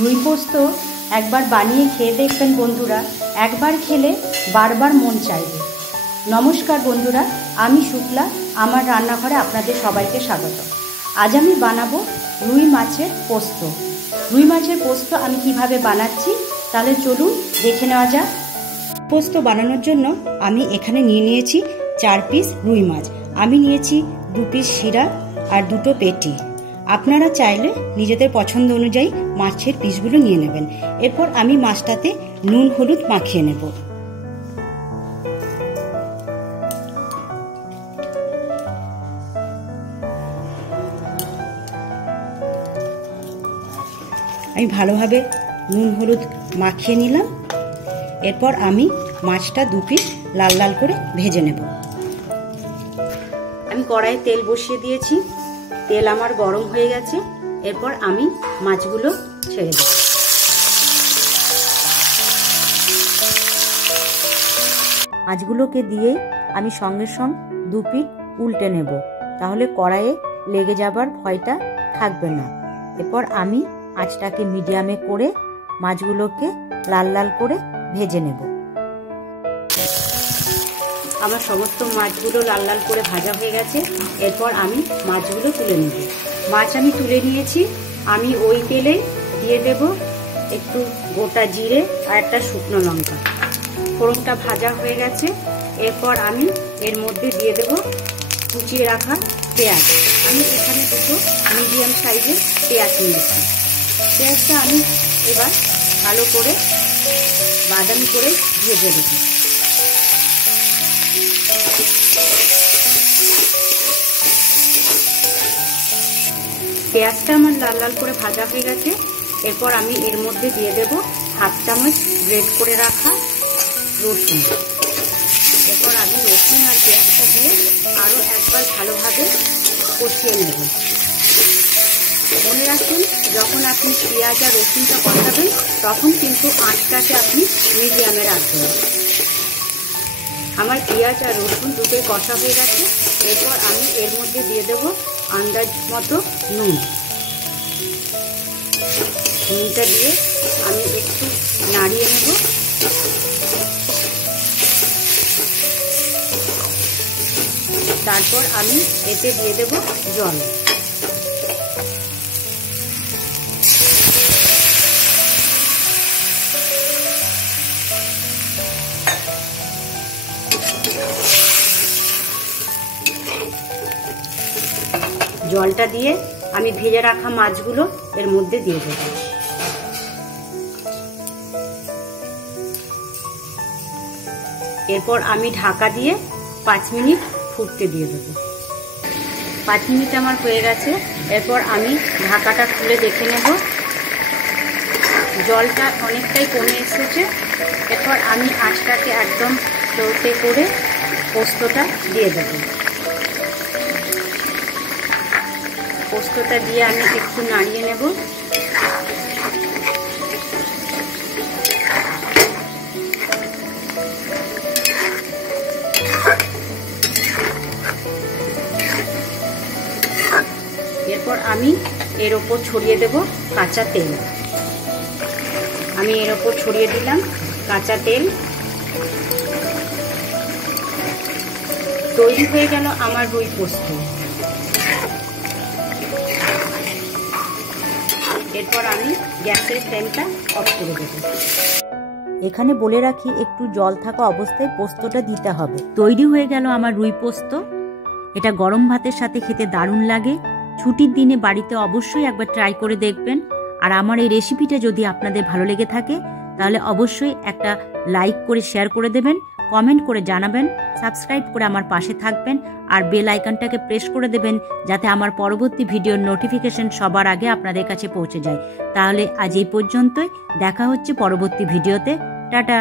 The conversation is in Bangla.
রুই পোস্ত একবার বানিয়ে খেয়ে দেখবেন বন্ধুরা, একবার খেলে বারবার মন চাইবে। নমস্কার বন্ধুরা, আমি শুক্লা, আমার রান্নাঘরে আপনাদের সবাইকে স্বাগত। আজ আমি বানাবো রুই মাছের পোস্ত। রুই মাছের পোস্ত আমি কিভাবে বানাচ্ছি তাহলে চলুন দেখে নেওয়া যাক। পোস্ত বানানোর জন্য আমি এখানে নিয়েছি 4 পিস রুই মাছ, আমি নিয়েছি 2 পিস শিরা আর 2টো পেটি। আপনারা চাইলে নিজেদের পছন্দ অনুযায়ী মাছের পিসগুলো নিয়ে নেবেন। এরপর আমি মাছটাতে নুন হলুদ মাখিয়ে নেব। আমি ভালোভাবে নুন হলুদ মাখিয়ে নিলাম। এরপর আমি মাছটা 2 পিস লাল লাল করে ভেজে নেব। আমি কড়াইয়ে তেল বসিয়ে দিয়েছি, তেল আমার গরম হয়ে গেছে। এরপর আমি মাছগুলো ছেড়ে দেব। মাছগুলোকে দিয়ে আমি সঙ্গে সঙ্গে 2 পিঠ উল্টে নেব, তাহলে কড়াইয়ে লেগে যাবার ভয়টা থাকবে না। এরপর আমি আঁচটাকে মিডিয়ামে করে মাছগুলোকে লাল লাল করে ভেজে নেব। আমার সমস্ত মাছগুলো লাল লাল করে ভাজা হয়ে গেছে। এরপর আমি মাছগুলো তুলে নেব। মাছ আমি তুলে নিয়েছি। আমি ওই তেলে দিয়ে দেব একটু গোটা জিরে আর একটা শুকনো লঙ্কা। ফোড়নটা ভাজা হয়ে গেছে। এরপর আমি এর মধ্যে দিয়ে দেব কুচিয়ে রাখা পেঁয়াজ। আমি এখানে 2টো মিডিয়াম সাইজের পেঁয়াজ নিয়েছি। পেঁয়াজটা আমি এবার ভালো করে বাদামি করে ভেজে দেব। পেঁয়াজটা আমার লাল লাল করে ভাজা হয়ে গেছে। এরপর আমি এর মধ্যে দিয়ে দেব 1/2 চামচ গ্রেট করে রাখা রসুন। এরপর আমি রসুন আর পেঁয়াজটা দিয়ে আরও একবার ভালোভাবে কষিয়ে নেব। মনে রাখুন, যখন আপনি পেঁয়াজ আর রসুনটা কষাবেন তখন কিন্তু আঁচটাকে আপনি মিডিয়ামে রাখবেন। আমার পেঁয়াজ আর রসুন দুটোই কষা হয়ে গেছে। এরপর আমি এর মধ্যে দিয়ে দেব আন্দাজ মতো নুন। নুনটা দিয়ে আমি একটু নাড়িয়ে নেব। তারপর আমি এতে দিয়ে দেব জল। জলটা দিয়ে আমি ভেজে রাখা মাছগুলো এর মধ্যে দিয়ে দেব। এরপর আমি ঢাকা দিয়ে 5 মিনিট ফুটতে দিয়ে দেব। 5 মিনিট আমার হয়ে গেছে। এরপর আমি ঢাকাটা খুলে দেখে নেব। জলটা অনেকটাই কমে এসেছে। এরপর আমি আঁচটাকে একদম লোতে করে পোস্তটা দিয়ে দেব। পোস্তটা দিয়ে আমি একটু নাড়িয়ে নেব। এরপর আমি এর ওপর ছড়িয়ে দেব কাঁচা তেল। আমি এর ওপর ছড়িয়ে দিলাম কাঁচা তেল। তৈরি হয়ে গেল আমার রুই পোস্ত। এরপর আমি গ্যাসের ফ্লেমটা অফ করে দেব। এখানে বলে রাখি, একটু জল থাকা অবস্থায় পোস্তটা দিতে হবে। তৈরি হয়ে গেল আমার রুই পোস্ত। এটা গরম ভাতের সাথে খেতে দারুণ লাগে। ছুটির দিনে বাড়িতে অবশ্যই একবার ট্রাই করে দেখবেন। আর আমার এই রেসিপিটা যদি আপনাদের ভালো লেগে থাকে তাহলে অবশ্যই একটা লাইক করে শেয়ার করে দেবেন, কমেন্ট করে জানাবেন, সাবস্ক্রাইব করে আমার পাশে থাকবেন আর বেল আইকনটাকে প্রেস করে দেবেন যাতে আমার পরবর্তী ভিডিওর নোটিফিকেশন সবার আগে আপনাদের কাছে পৌঁছে যায়। তাহলে আজ এই পর্যন্তই, দেখা হচ্ছে পরবর্তী ভিডিওতে। টাটা।